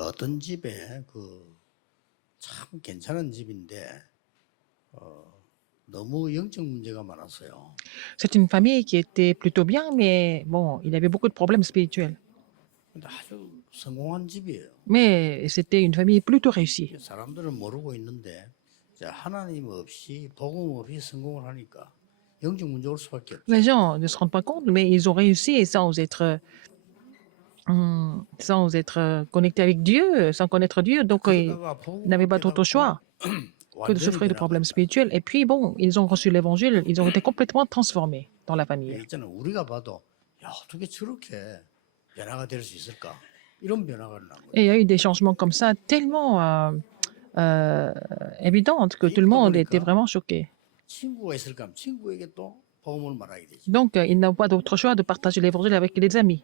어떤 집에 참 괜찮은 집인데 너무 영적 문제가 많았어요. C'est une famille qui était plutôt bien, mais bon, il avait beaucoup de problèmes spirituels. 근데 아주 성공한 집이에요. Mais c'était une famille plutôt réussie. 이게 사람들은 모르고 있는데 자, 하나님 없이 복음 없이 성공을 하니까 영적 문제 올 수밖에 없죠. Les gens ne se rendent pas compte, mais ils ont réussi sans être connectés avec Dieu, sans connaître Dieu. Donc, ils 그러다가 n'avaient 복음을 pas d'autre choix 깨닫고 que de 완전히 souffrir de problèmes 변화간다. spirituels. Et puis, bon, ils ont reçu l'évangile, ils ont été complètement transformés dans la famille. 있잖아요. 우리가 봐도 야 어떻게 저렇게 변화가 될 수 있을까? 이런 변화가 난 거예요. Et il y a eu des changements comme ça tellement évidents que tout le monde était vraiment choqué. 친구가 있을까 하면 친구에게 또 복음을 말하게 되죠. Donc, ils n'ont pas d'autre choix de partager l'évangile avec les amis.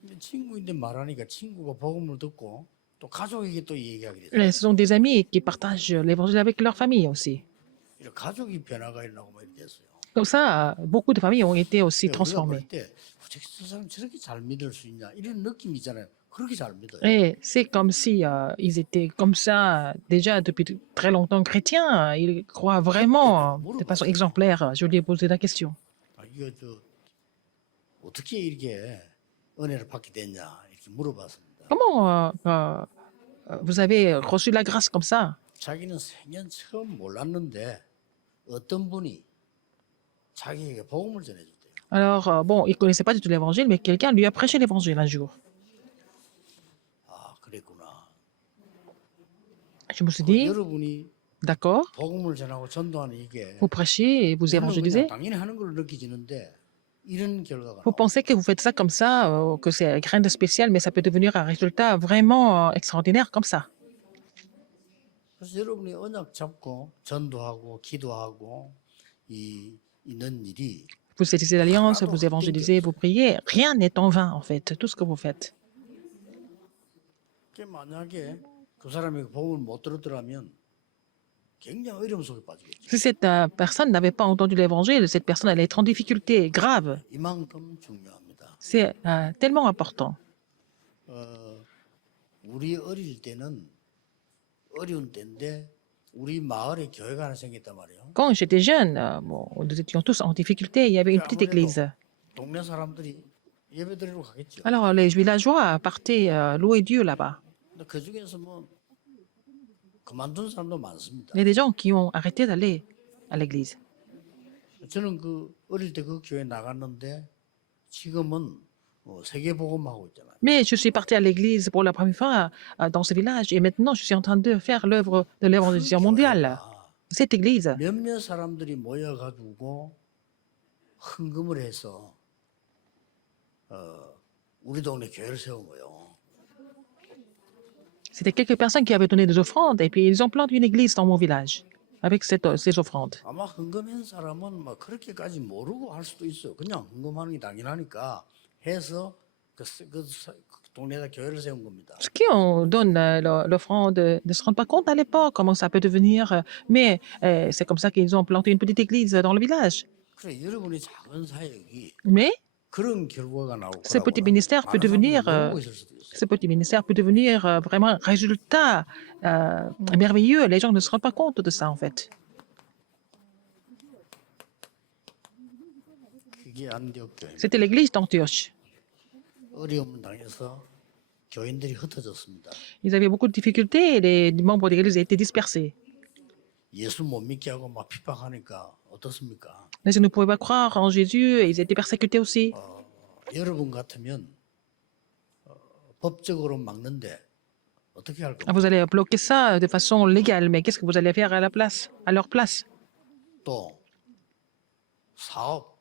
근데 친구인데 말하니까 친구가 복음을 듣고 또 가족에게 또 얘기하게 되죠. Et ce sont des amis qui partagent l'évangile avec leur famille aussi. 이런 가족이 변화가 일어나고 막 이렇게 됐어요. Comme ça, beaucoup de familles ont été aussi 우리가 볼 transformées. 때 어떻게 저 사람 저렇게 잘 믿을 수 있냐 이런 느낌이 있잖아요. 그렇게 잘 믿어요. Et c'est comme si ils étaient comme ça déjà depuis très longtemps chrétiens. Ils croient vraiment de façon exemplaire. Je lui ai posé la question. 아, 이거 어떻게 이렇게 은혜를 받게 됐냐 이렇게 물어봤습니다. Comment vous avez reçu la grâce comme ça? 자기는 생전 처음 몰랐는데 어떤 분이 자기에게 복음을 전해줬대요. Alors, bon, il ne connaissait pas du tout l'évangile, mais quelqu'un lui a prêché l'évangile un jour. 아 그랬구나. Je me suis dit, 여러분이 d'accord, 복음을 전하고 전도하는 이게 vous prêchez et vous 저는 그냥 évangélisez. 당연히 하는 걸로 느껴지는데 이런 결과가 Vous 나와요. pensez que vous faites ça comme ça, que c'est rien de spécial, mais ça peut devenir un résultat vraiment extraordinaire comme ça. 그래서 여러분이 언약 잡고 전도하고 기도하고 있는 일이 Vous saisissez l'alliance, vous évangélisez, vous priez. Rien n'est en vain, en fait, tout ce que vous faites. 만약에 그 사람이 복음을 못 들었더라면 굉장히 어려움 속에 빠지겠죠. Si cette personne n'avait pas entendu l'évangile, cette personne allait être en difficulté grave. 이만큼 중요합니다. C'est tellement important. 우리 어릴 때는 어려운 때인데 우리 마을에 교회가 하나 생겼단 말이에요. Quand j'étais jeune, bon, nous étions tous en difficulté. Il y avait une petite église. 동네 사람들이 예배드리러 가겠죠. Alors, les villageois partaient louer Dieu là-bas. 근데 그 중에서 뭐 그만둔 사람도 많습니다. Il y a des gens qui ont arrêté d'aller à l'église. 저는 어릴 때 그 교회 나갔는데 지금은 세계 복음하고 있잖아요. Mais je suis partie à l'église pour la première fois dans ce village et maintenant je suis en train de faire l'œuvre de l'évangélisation mondiale. Cette église, 몇몇 사람들이 모여가지고 헌금을 해서 우리 동네 교회를 세운 거예요. c'était quelques personnes qui avaient donné des offrandes et puis ils ont planté une église dans mon village avec ces offrandes. 아마 헌금한 사람은 막 그렇게까지 모르고 할 수도 있어요. 그냥 헌금하는 게 당연하니까 해서 그 동네에다 교회를 세운 겁니다. Ce qui on donne l'offrande ne se rendent pas compte à l'époque comment ça peut devenir, mais c'est comme ça qu'ils ont planté une petite église dans le village. 그래 여러분의 작은 사역이 Mais 그런 결과가 나올 ce petit 거라고는 ministère peut 많은 devenir, 사람들이 모르고 있을 수도 있어요. ce petit ministère peut devenir vraiment un résultat merveilleux. Les gens ne se rendent pas compte de ça en fait. 그게 안디옥 교회. C'était l'église d'Antioche. 어려움을 당해서 교인들이 흩어졌습니다. Ils avaient beaucoup de difficultés et les membres de l'église étaient dispersés. 예수 못 믿게 하고 막 핍박하니까 어떻습니까? Les gens ne pouvaient pas croire en Jésus et ils étaient persécutés aussi. 여러분 같으면 법적으로 막는데 어떻게 할 겁니까? Vous allez bloquer ça de façon légale, mais qu'est-ce que vous allez faire à leur place? 또 사업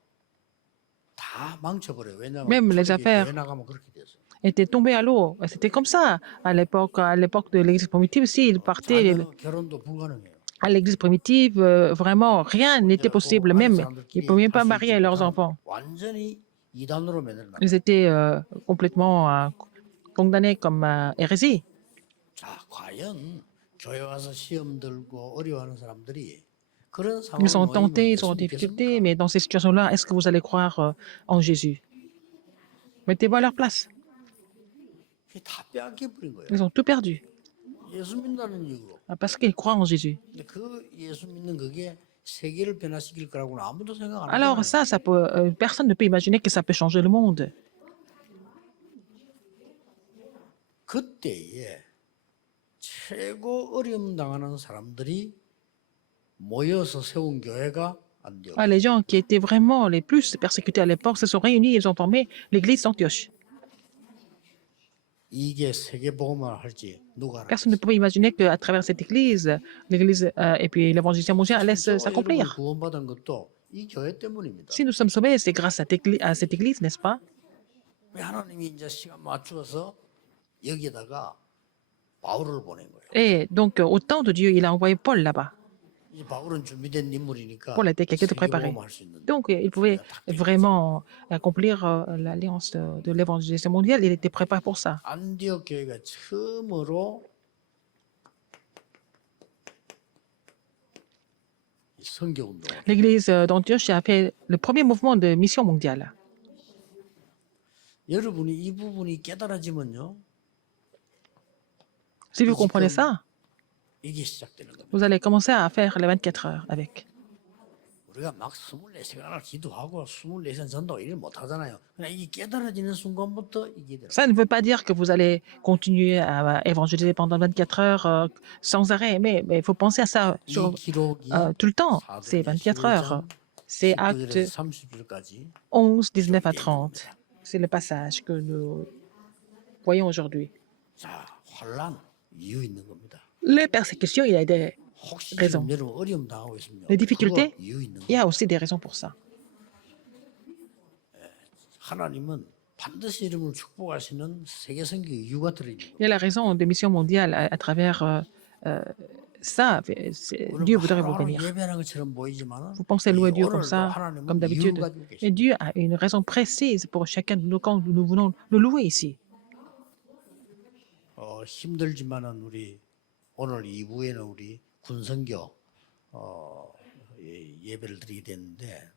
다 망쳐버려요. 왜냐하면 Même les 초대교회 affaires 교회 나가면 그렇게 돼서 étaient tombés à l'eau. C'était comme ça à l'époque de l'église primitive aussi. Ils partaient 자녀 결혼도 불가능해요. à l'église primitive, vraiment rien n'était possible. Même ils ne pouvaient même pas marier leurs enfants. 완전히 이단으로 매달려. Ils étaient complètement condamnés comme hérésie. 자, 과연 교회 와서 시험 들고 어려워하는 사람들이 그런 Ils sont 상황을 tentés, 놓이면 ils sont en 예수 difficulté, 믿겠습니까? mais dans ces situations-là, est-ce que vous allez croire en Jésus? Mettez-vous à leur place. 그게 다 빼앗겨 버린 거예요. Ils ont tout perdu 예수 믿는다는 이유로. parce qu'ils croient en Jésus. 근데 그 예수 믿는 그게 세계를 변화시킬 거라고는 아무도 생각 안 Alors 하잖아요. ça peut, personne ne peut imaginer que ça peut changer le monde. 그때에 최고 어려움 당하는 사람들이 모여서 세운 교회가 안디옥. Ah, les gens qui étaient vraiment les plus persécutés à l'époque se sont réunis, ils ont formé l'église d'Antioche. 이게 세계 복음을 할지 누가 알아? Personne ne pouvait imaginer qu'à travers cette église, l'église et puis l'évangélisation mondiale allait 여러분이 s'accomplir. 구원받은 것도 이 교회 때문입니다. Si nous sommes sauvés, c'est grâce à cette église, n'est-ce pas? 왜 하나님이 이제 시간 맞추어서 여기다가 바울을 보낸 거예요. Et donc, au temps de Dieu, il a envoyé Paul là-bas. 이 바울은 준비된 인물이니까 Paul était quelqu'un de 세계 préparé. 복음을 할수 있는데 Donc, il pouvait vraiment accomplir l'alliance de l'évangélisation mondiale. Il était préparé pour ça. 안디옥 교회가 처음으로 이 선교 운동. L'église d'Antioche a fait le premier mouvement de mission mondiale. 여러분이 이 부분이 깨달아지면요, Si vous comprenez ça, 이게 시작되는 겁니다. vous allez commencer à faire les 24 heures avec. 우리가 막 24시간을 기도하고 24시간 전도 일을 못 하잖아요. 그냥 이게 깨달아지는 순간부터 이게 돼요. Ça ne veut pas dire que vous allez continuer à évangéliser pendant 24 heures sans arrêt, mais il faut penser à ça 이 sur, 기록이 tout le temps. C'est 24 heures. C'est acte 30절까지 11, 19 à 30. C'est le passage que nous voyons aujourd'hui. 자, 환란 이유 있는 겁니다. Les persécutions, il y a des 혹시 raison. 지금 여러분 어려움 당하고 있으면 Les difficultés, 그거 이유 있는 il y a aussi des raisons pour ça. 하나님은 반드시 이름을 축복하시는 세계 선교 이유가 들어있는 겁니다. Il y a la raison de mission mondiale à travers ça. Dieu voudrait vous bénir. 예배하는 것처럼 보이지만 Vous pensez louer Dieu comme ça, comme d'habitude. Mais Dieu a une raison précise pour chacun de nous quand nous venons le louer ici. 힘들지만은 우리 오늘 2부에는 우리 군선교 예배를 드리게 됐는데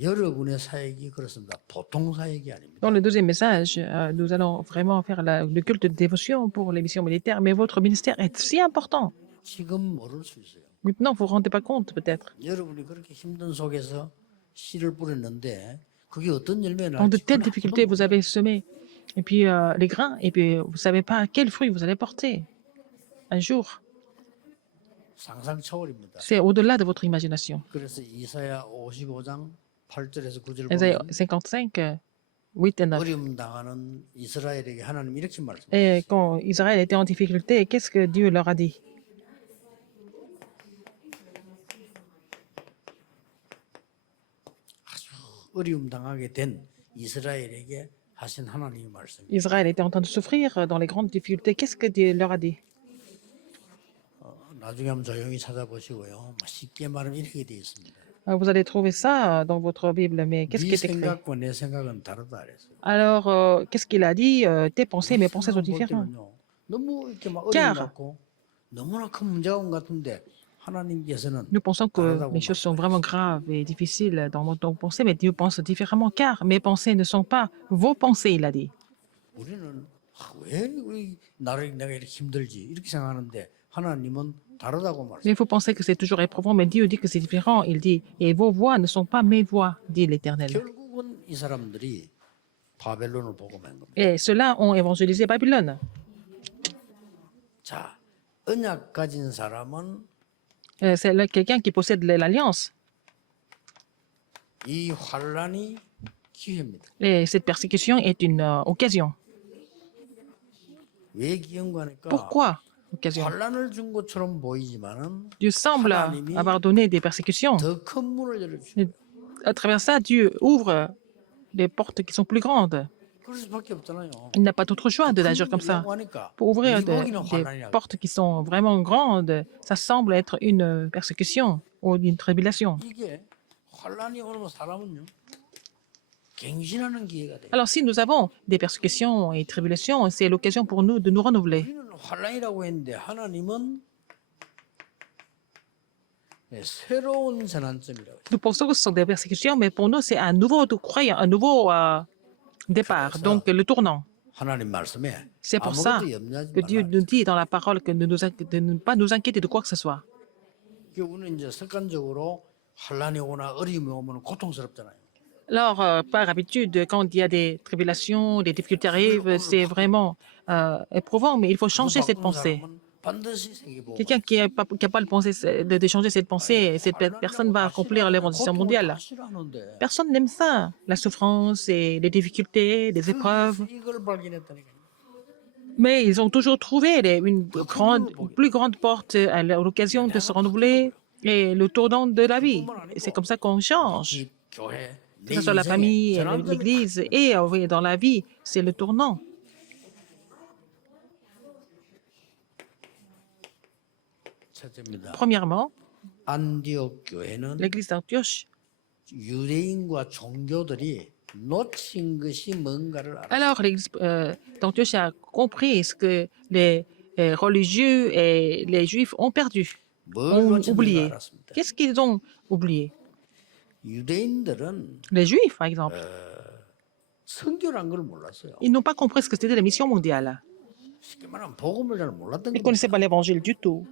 여러분의 사역이 그렇습니다. 보통 사역이 아닙니다. Dans le deuxième message, nous allons vraiment faire le culte de dévotion pour les missions militaires, mais votre ministère est si important. 지금 모를 수 있어요. Maintenant, vous ne vous rendez pas compte peut-être. 여러분이 그렇게 힘든 속에서 씨를 뿌렸는데 그게 어떤 열매를 Dans de 날지 telles 그건 difficultés, 아무도 vous avez semé et puis les grains, et puis vous ne savez pas quel fruit vous allez porter un jour. 상상 초월입니다. C'est au-delà de votre imagination. 그래서 이사야 55장 8절에서 9절 Ésaïe 보면 55, 8 et 9. 어려움 당하는 이스라엘에게 하나님 이렇게 말씀하셨어요. Et quand Israël était en difficulté, qu'est-ce que Dieu leur a dit? 어려움 당하게 된 이스라엘에게 하신 하나님의 말씀. Israël était en train de souffrir dans les grandes difficultés. Qu'est-ce que Dieu leur a dit? 나중에 한번 조용히 찾아보시고요. 쉽게 말하면 이렇게 되어 있습니다. Vous allez trouver ça dans votre Bible, mais qu'est-ce qui 네 est écrit? 생각과 내 생각은 다르다 그랬어요. Alors, qu'est-ce qu'il a dit? Tes pensées, mes pensées sont 볼 différentes. 때는요, 너무 이렇게 막 car- 어려움 같고 너무나 큰 문제가 온 것 같은데 하나님께서는 Nous pensons que 다르다고 les choses sont 말씀하셨어요. vraiment graves et difficiles dans nos pensées, mais Dieu pense différemment, car mes pensées ne sont pas vos pensées, il a dit. 우리는 왜 우리 나를 내가 이렇게 힘들지 이렇게 생각하는데 하나님은 다르다고 말씀. Mais il faut penser que c'est toujours éprouvant, mais Dieu dit que c'est différent. Il dit, et vos voix ne sont pas mes voix, dit l'Éternel. 결국은 이 사람들이 바벨론을 보고 만 겁니다. Et ceux-là ont évangélisé Babylone. 자, 언약 가진 사람은 C'est quelqu'un qui possède l'alliance. 이 환란이 기회입니다. Et cette persécution est une occasion. 왜 기회인가 하니까 Pourquoi occasion? 환란을 준 것처럼 보이지만은 Dieu semble avoir donné des persécutions. 더 큰 문을 열어주죠. À travers ça, Dieu ouvre des portes qui sont plus grandes. 그럴 수밖에 없잖아요. Il n'a pas d'autre choix de d'agir comme ça. 하니까 Pour ouvrir 미국이는 des 환란이라고. portes qui sont vraiment grandes, ça semble être une persécution ou une tribulation. 이게 환란이 오면 사람은요 갱신하는 기회가 돼요. Alors si nous avons des persécutions et tribulations, c'est l'occasion pour nous de nous renouveler. 우리는 환란이라고 했는데 하나님은 새로운 전환점이라고 해요. Nous pensons que ce sont des persécutions, mais pour nous, c'est un nouveau croyant, un nouveau départ, donc le tournant. 하나님 말씀에 C'est pour ça 아무것도 염려하지 que Dieu 말라. nous dit dans la parole que de ne pas nous inquiéter de quoi que ce soit. 우리는 이제 습관적으로 환란이 오나 어려움이 오면 고통스럽잖아요. Alors, par habitude, quand il y a des tribulations, des difficultés arrivent, c'est vraiment éprouvant, mais il faut 그거 changer cette 바꾸는 pensée. 사람은 반드시 세계보고 Quelqu'un qui est capable de changer cette pensée, cette personne va accomplir l'évolution mondiale. 싫어하는데 Personne n'aime ça, la souffrance et les difficultés, les épreuves. 이걸 발견했다니까요. Mais ils ont toujours trouvé une plus grande porte à l'occasion de se renouveler et le tournant de la vie. Et c'est comme ça qu'on change. 집, 교회, Que 내 ce soit la 인생의 famille, 전환점이 l'Église et oui, dans la vie, c'est le tournant. 첫째입니다. Premièrement, 안디옥 교회는 l'Église d'Antioche. 유대인과 종교들이 놓친 것이 뭔가를 알았어요. Alors, l'Église d'Antioche a compris ce que les religieux et les juifs ont perdu, 뭘 ont 놓쳤는가 oublié. 알았습니다. Qu'est-ce qu'ils ont oublié? 유대인들은 Les juifs, par exemple, 선교란 걸 몰랐어요. ils n'ont pas compris ce que c'était la mission mondiale. 쉽게 말하면 복음을 잘 몰랐던 Ils ne 겁니다. connaissaient pas l'évangile du tout.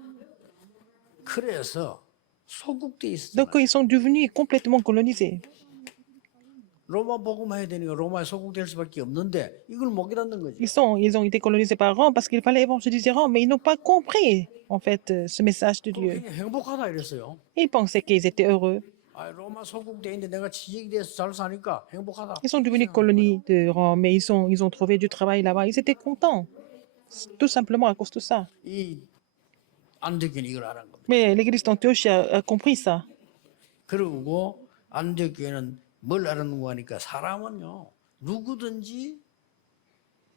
그래서 소국돼 Donc, 있었잖아요. ils sont devenus complètement colonisés. 로마 복음 해야 되니까 로마에 소국될 수밖에 없는데 이걸 못 깨닫는 거죠. Ils ont été colonisés par Rome parce qu'il fallait évangéliser Rome, mais ils n'ont pas compris, en fait, ce message de Dieu. 그냥 행복하다 이랬어요. Ils pensaient qu'ils étaient heureux. 아, 로마 소국돼 있는데 내가 취직이 돼서 잘 사니까 행복하다. Ils sont devenus colonie de Rome, mais ils ont trouvé du travail là-bas. Ils étaient contents, tout simplement à cause de ça. 이 안디옥교는 이걸 알은 겁니다. Mais l'église d'Antioche a compris ça. 그리고 안디옥교회는 뭘 알았는가 하니까 사람은요 누구든지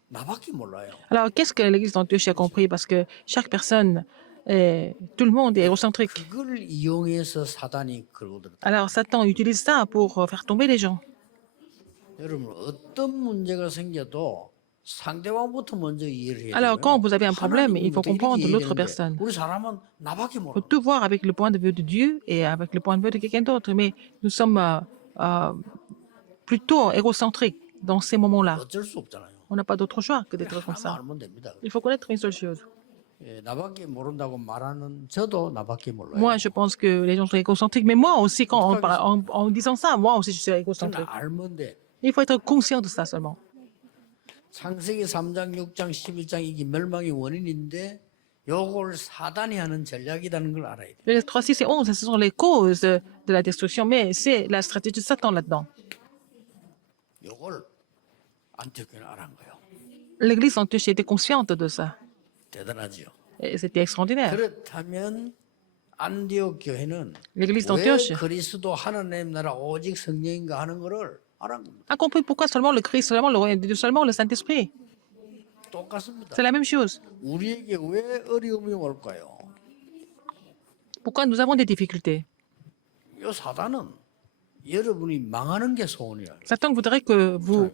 나밖에 몰라요. Alors, qu'est-ce que l'église d'Antioche a compris? Parce que chaque personne, tout le monde est égocentrique. 그걸 이용해서 사단이 걸거든. Alors, Satan utilise ça pour faire tomber les gens. 여러분 어떤 문제가 생겨도 상대방부터 먼저 이해를 해야 Alors, 돼요. quand vous avez un problème, il faut 하나님부터 comprendre 이렇게 l'autre 이해되는데 personne. 우리 사람은 나밖에 Il 몰라. faut tout voir avec le point de vue de Dieu et avec le point de vue de quelqu'un d'autre. Mais nous sommes plutôt égocentriques dans ces moments-là. 어쩔 수 없잖아요. On n'a pas d'autre choix que d'être comme 하나만 ça. 알면 됩니다. Il faut connaître une seule chose. 예, 나밖에 모른다고 말하는 저도 나밖에 몰라요. Moi, je pense que les gens sont égocentriques, mais moi aussi, en disant ça, moi aussi, je suis 저는 égocentrique. 알면 돼. Il faut être conscient de ça seulement. 창세기 3장, 6장, 11장 이게 멸망의 원인인데 요걸 사단이 하는 전략이라는 걸 알아야 돼. Les 3, 6 et 11, ce sont les causes de la destruction, mais c'est la stratégie de Satan là-dedans. 요걸 안티오크는 알은 거예요. L'Église d'Antioche était consciente de ça. 대단하죠. Et c'était extraordinaire. 그렇다면 안디옥 교회는 L'Église 왜 d'Antioche 그리스도 하나님 나라 오직 성령인가 하는 거를 알은 겁니다. a compris pourquoi seulement le Christ, seulement le royaume de Dieu, seulement le Saint-Esprit. 똑같습니다. C'est la même chose. 우리에게 왜 어려움이 올까요? Pourquoi nous avons des difficultés? 이 사단은 여러분이 망하는 게 소원이야. Satan voudrait que vous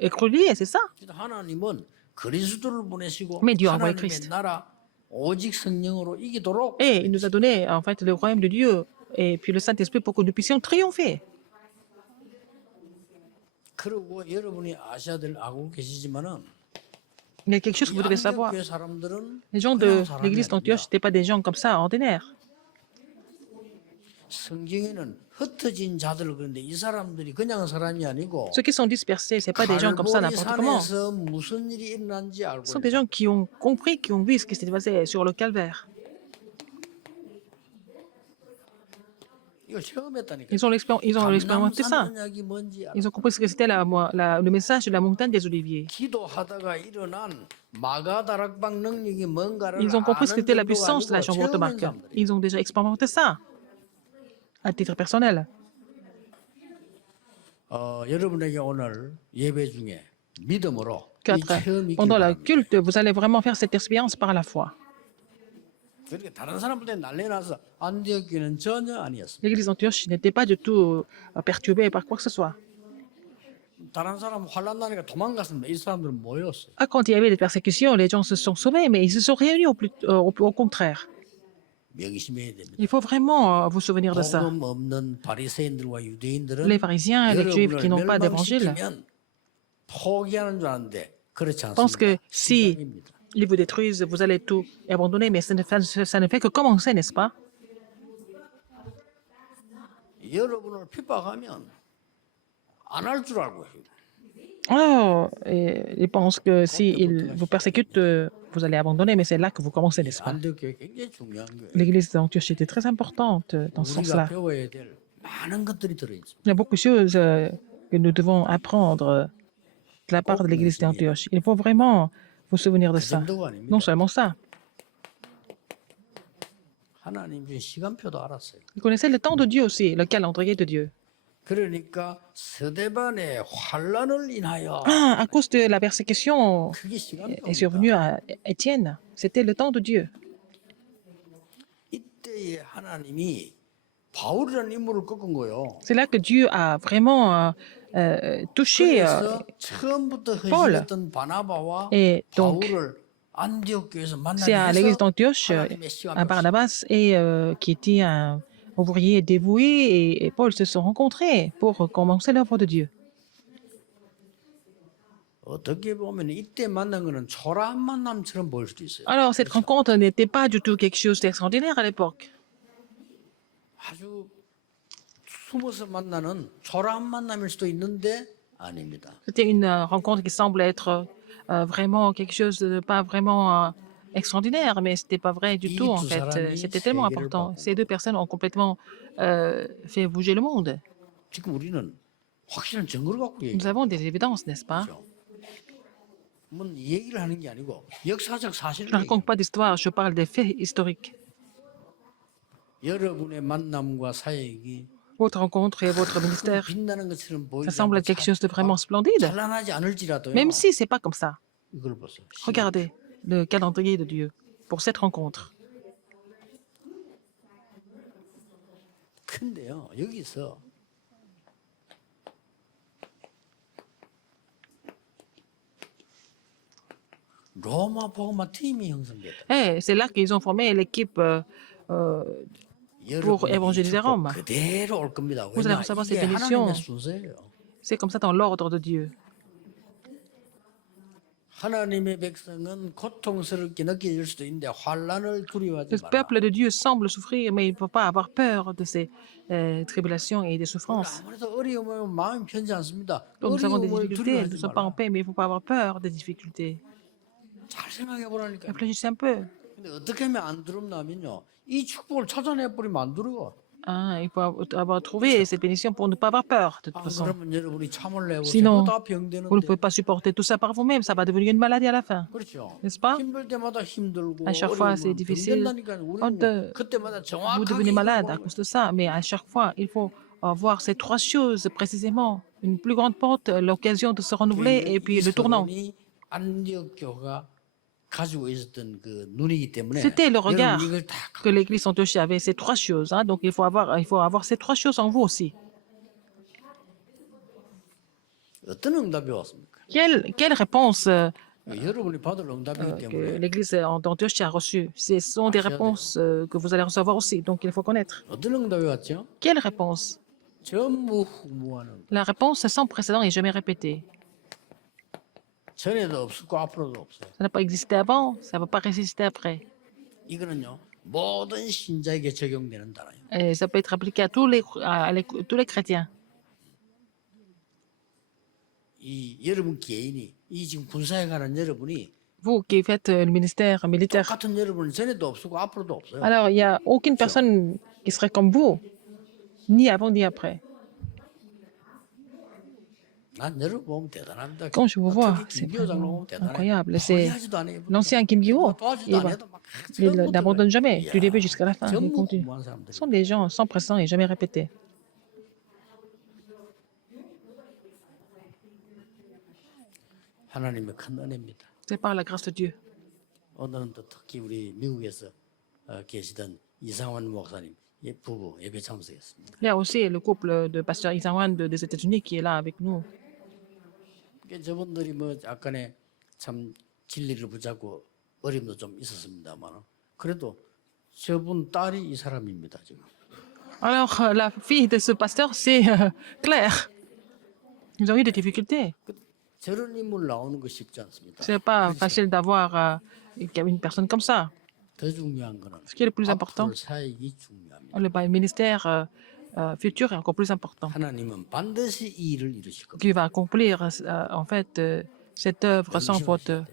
écrouliez, c'est ça? 하나님은 그리스도를 보내시고 Mais Dieu a envoyé 하나님의 Christ. 나라 오직 성령으로 이기도록 Et il nous a donné, en fait, le royaume de Dieu et puis le Saint-Esprit pour que nous puissions triompher. 그리고 여러분이 아셔야 될 알고 계시지만은 Il y a quelque chose que vous devez 이 savoir. 안디옥 교회 사람들은 Les gens 그냥 de 사람이 l'église d'Antioche 아닙니다. n'étaient pas des gens comme ça, ordinaires. 성경에는 흩어진 자들 그런데 이 사람들이 그냥 사람이 아니고 Ceux qui sont dispersés, ce pas des gens comme ça, 갈보리 n'importe comment. 산에서 무슨 일이 일어난지 알고 Ce sont des gens qui ont compris, qui ont vu ce qui s'est passé sur le calvaire. 이걸 체험했다니까. Ils ont expérimenté ça. 감람산언약이 뭔지 알아. Ils ont compris ce que c'était le message de la montagne des Oliviers. 기도하다가 일어난 마가다락방 능력이 뭔가를 Ils ont compris ce que 아는 c'était la 정도가 puissance de la 아니고 chambre haute 체험한 marque. 사람들이. Ils ont déjà expérimenté ça à titre personnel. 여러분에게 오늘 예배 중에 믿음으로 이 4. 체험이 있길 Pendant le 바랍니다. culte, vous allez vraiment faire cette expérience par la foi. 그렇게 다른 사람들한테 난리나서 안디옥교는 전혀 아니었습니다. L'église d'Antioche n'était pas du tout perturbée par quoi que ce soit. 다른 사람 환란 나니까 도망갔습니다. 이 사람들은 모였어요. Ah, quand il y avait des persécutions, les gens se sont sauvés, mais ils se sont réunis au contraire. 명심해야 됩니다. Il faut vraiment vous souvenir de ça. 복음 없는 바리새인들과 유대인들은 Les pharisiens et les juifs qui n'ont pas d'évangile, 멸망시키면 포기하는 줄 아는데 그렇지 pense que 않습니다. si 시작입니다. ils vous détruisent, vous allez tout abandonner, mais ça ne fait que commencer, n'est-ce pas? 여러분을 핍박하면 안 할 줄 알고 해요. Alors, ils pensent que s'ils vous persécutent, vous allez abandonner, mais c'est là que vous commencez, n'est-ce pas? 안디옥교회 굉장히 중요한 거예요. L'église d'Antioche était très importante dans ce 우리가 sens-là. 배워야 될 많은 것들이 들어있죠. Il y a beaucoup de choses que nous devons apprendre de la part de l'église d'Antioche. Il faut vraiment vous souvenir de 그 ça. 정도가 아닙니다. Non seulement ça. 하나님 주신 시간표도 알았어요. Ils connaissaient le temps de Dieu aussi, le calendrier de Dieu. 그러니까 서대반의 환란을 인하여 Ah, à cause de la persécution 그게 est 시간표입니다. survenue à Étienne. C'était le temps de Dieu. 이때에 하나님이 바울이라는 인물을 꺾은 거예요. C'est là que Dieu a vraiment touché. 그래서 처음부터 헌신했던 바나바와 Et donc, 바울을 안디옥 교회에서 c'est à 만나게 l'église 해서 d'Antioche, 하나님의 un 시간표. Barnabas et qui était un ouvrier dévoué, et Paul se sont rencontrés pour commencer l'œuvre de Dieu. 어떻게 보면 이때 만난 거는 초라한 만남처럼 보일 수도 있어요. Alors, cette rencontre n'était pas du tout quelque chose d'extraordinaire à l'époque. 아주 숨어서 만나는 초라한 만남일 수도 있는데 아닙니다. C'était une rencontre qui semble être vraiment quelque chose de pas vraiment extraordinaire, mais c'était pas vrai du 이 tout en 두 fait. 사람이 C'était tellement 세계를 important. 바꾼 Ces deux personnes ont complètement fait bouger le monde. 지금 우리는 확실한 증거를 갖고 Nous 얘기해요. avons des évidences, n'est-ce pas? 이 얘기를 하는 게 아니고 역사적 사실을 Je ne raconte 얘기해요. pas d'histoire, je parle des faits historiques. 여러분의 만남과 사역이 Votre rencontre et votre ministère, 빛나는 것처럼 ça 보이지 semble être quelque chose de vraiment splendide, 찬란하지 않을지라도요. même si c'est pas comme ça. 이걸 보세요. Regardez le calendrier de Dieu pour cette rencontre. 근데요 여기서 로마 복음화 팀이 형성됐다. Et c'est là qu'ils ont formé l'équipe pour évangéliser Rome. 그대로 올 겁니다. Vous allez 왜냐 recevoir 이게 cette bénédiction. 하나님의 순서예요. C'est comme ça dans l'ordre de Dieu. 하나님의 백성은 고통스럽게 느껴질 수도 있는데 환란을 두려워하지 Le 마라. peuple de Dieu semble souffrir, mais il ne faut pas avoir peur de ces tribulations et des souffrances. 아무래도 어려우면 마음이 편치 않습니다. Donc nous avons des 어려움을 difficultés, nous ne 두려워하지 sommes pas en 마라. paix, mais il ne faut pas avoir peur des difficultés. 잘 생각해 보라니까. Réfléchissez un peu. 근데 어떻게 하면 안 두렵냐면요. 이 축복을 찾아내 버리면 안 두려워. Ah, il faut avoir trouvé cette bénédiction pour ne pas avoir peur, de toute 아, façon. 그러면 여러분이 참을 내보세요. Sinon, 다 vous ne 병되는데. pouvez pas supporter tout ça par vous-même, ça va devenir une maladie à la fin. 그렇죠. N'est-ce pas? 힘들 때마다 힘들고 À chaque fois, c'est 어려우면 difficile. 병된다니까 우리는 Quand 그때마다 vous 정확하게 devenez malade à 이해하고 cause de ça, mais à chaque fois, il faut voir ces trois choses précisément. Une plus grande porte, l'occasion de se renouveler, et puis le tournant. 이 안디옥 교회가 가지고 있었던 그 눈이기 때문에 C'était le regard 여러분 이걸 다 que l'église Antioche avait, ces trois choses. Hein, donc il faut avoir ces trois choses en vous aussi. 어떤 응답이 왔습니까? Quelle réponse 여러분이 받을 응답이기 que 때문에 l'église d'Antioche a reçue? Ce sont des réponses que vous allez recevoir aussi, donc il faut connaître. 어떤 응답이 왔죠? Quelle réponse? 전무후무하는 La réponse sans précédent et jamais répétée. 전에도 없었고 앞으로도 없어요. Ça n'a pas existé avant, ça ne va pas résister après. 이거는요 모든 신자에게 적용되는 단어예요. Et ça peut être appliqué à tous les chrétiens. 이 여러분 개인이 이 지금 군사에 가는 여러분이 Vous qui faites le ministère militaire. 똑같은 여러분은 전에도 없었고 앞으로도 없어요. Alors, il n'y a aucune personne qui serait comme vous, ni avant ni après. 난 여러분 보면 대단합니다. Quand je vous vois, 특히 c'est 김기호 장로 vraiment 보면 대단해. incroyable. C'est 포기하지도 않아요. l'ancien Kim Gyo. 도와주지도 Il 안 va- 해도 막 il 처음부터 n'abandonne jamais, 이야, du début jusqu'à la fin. Il continue. 전무후무한 사람들. Ce sont des gens sans précédent et jamais répétés. 하나님의 큰 은혜입니다. C'est par la grâce de Dieu. 오늘은 또 특히 우리 미국에서 계시던 이상원 목사님 부부 예배 참석했습니다. Il y a aussi le couple de pasteur Isawan des États-Unis qui est là avec nous. 그러니까 저분들이 뭐 약간의 참 진리를 붙잡고 어림도 좀 있었습니다만 그래도 저분 딸이 이 사람입니다 지금. Alors, la fille de ce pasteur, c'est Claire. Ils ont eu des difficultés. 저런 인물 나오는 거 쉽지 않습니다. C'est pas facile d'avoir une personne comme ça. 더 중요한 거는 Ce qui est le plus important, 앞으로 사역이 중요합니다. le ministère futur est encore plus important, 하나님은 반드시 이 일을 이루실 겁니다. qui va accomplir en fait cette œuvre sans faute.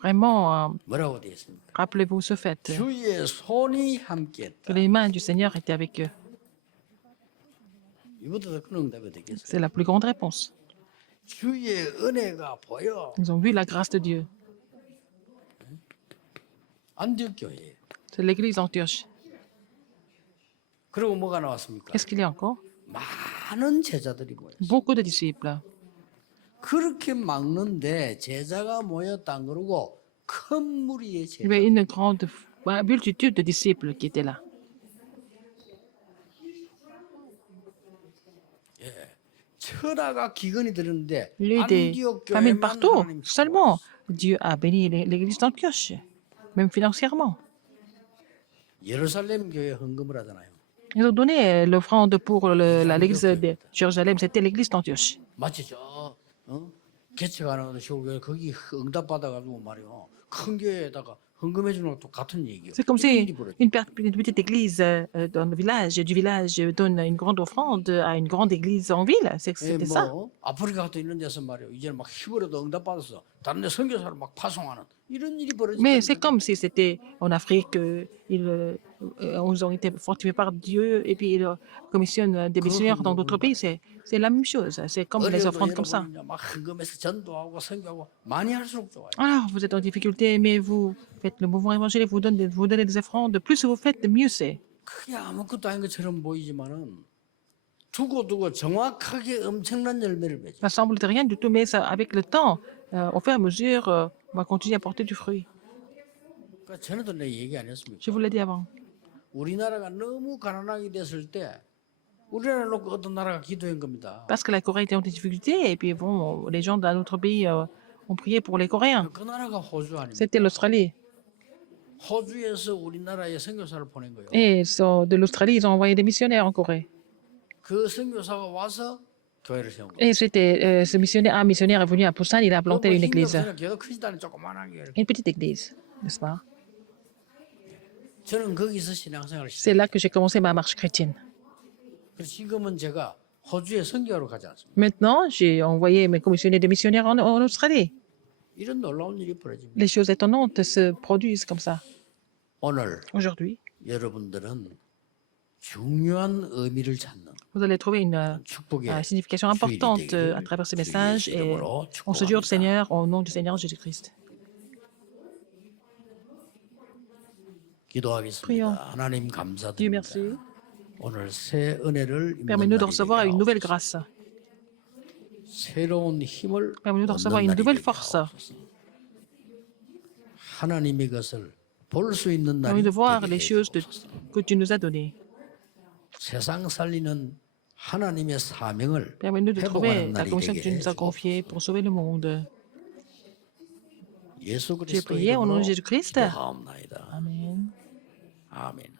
Vraiment, 뭐라고 되어 있습니까? rappelez-vous ce fait, 주의 손이 que 함께했다. les mains du Seigneur étaient avec eux. 이보다 더 큰 응답이 되겠어요. C'est la plus grande réponse. 주의 은혜가 보여. Ils ont vu la grâce de Dieu. 안디옥 교회. C'est l'église d'Antioche. 그리고 뭐가 나왔습니까? Qu'est-ce qu'il y a encore? 많은 제자들이 모였어요. Beaucoup de disciples. 그렇게 막는데 제자가 모였다 안 그러고 큰 무리의 Il y 제자. avait une grande multitude de disciples qui étaient là. 천하가 기근이 들었는데 Il y a eu des 안디옥 famines 교회만 partout. 하나님 Seulement, Dieu a béni l'église d'Antioche, même financièrement. 예루살렘 교회 헌금을 하잖아요. Ils ont donné l'offrande pour l'église de Jérusalem. C'était l'église d'Antioche. 마치 저 개척하는 시골교회 거기 응답 받아가지고 말이요 큰 교회에다가 헌금해 주는 것도 같은 얘기예요. C'est comme 이런 si 일이 벌어져요. une petite église dans le village, du village donne une grande offrande à une grande église en ville. C'était ça. 뭐 아프리카 같은 이런 데서 말이요 이제는 막 힘으로도 응답 받아서 다른 데 선교사를 막 파송하는 이런 일이 Mais c'est 벌어지니까 comme si c'était en Afrique, ils ont été fortifiés par Dieu et puis ils commissionnent des missionnaires dans d'autres pays. C'est la même chose. C'est comme les offrandes comme ça. 막 헌금해서 전도하고 선교하고 많이 할수록 좋아요. Alors, vous êtes en difficulté, mais vous faites le mouvement évangélique, vous donnez des offrandes. Plus vous faites, mieux c'est. 크게 아무것도 아닌 것처럼 보이지만은 두고 정확하게 엄청난 열매를 맺죠. Ça semble être rien du tout, mais ça, avec le temps, au fur et à mesure, on va continuer à porter du fruit. 그러니까 전에도 내 얘기 안 했습니까? Je vous l'ai dit avant. 우리나라가 너무 가난하게 됐을 때 우리나라 놓고 어떤 나라가 기도한 겁니다. Parce que la Corée était en difficulté, et puis bon, les gens d'un autre pays ont prié pour les Coréens. 그 나라가 호주 아닙니까? C'était l'Australie. 호주에서 우리나라에 선교사를 보낸 거예요. Et de l'Australie, ils ont envoyé des missionnaires en Corée. 그 선교사가 와서 교회를 세운 거예요. Et c'était un missionnaire est venu à Busan, il a planté une église. 교회가 크지도 않은 조그만한 교회를. Une petite église, n'est-ce pas? 저는 거기서 신앙생활을 C'est là que j'ai commencé ma marche chrétienne. 그래서 지금은 제가 호주에 선교하러 가지 않습니다. Maintenant, j'ai envoyé mes commissionnaires des missionnaires en Australie. 이런 놀라운 일이 벌어집니다. Les choses étonnantes se produisent comme ça. 오늘 Aujourd'hui, 여러분들은 중요한 의미를 찾는 vous allez trouver une 축복의 signification importante à travers ces messages et on se jure, Seigneur, au nom du Seigneur Jésus-Christ. 기도하겠습니다. Prions. 하나님 Dieu 감사드립니다. merci. 오늘 새 은혜를 Permets-nous de 입는 recevoir 날이 une 되게 nouvelle 하옵소서. grâce. 새로운 힘을 Permets-nous de recevoir 얻는 une 날이 nouvelle 되게 force. 하옵소서. 하나님의 것을 볼 수 있는 날이 Permets de voir 되게 les choses 해주옵소서. que tu nous as données. 세상 살리는 하나님의 사명을 Permets-nous de trouver 회복하는 la 날이 commission 되게 que tu nous as 해주옵소서. confiée pour sauver le monde. 예수 J'ai 그리스도 prié au nom 이름으로 de Jésus-Christ. 기도하옵나이다. Amen. 아멘.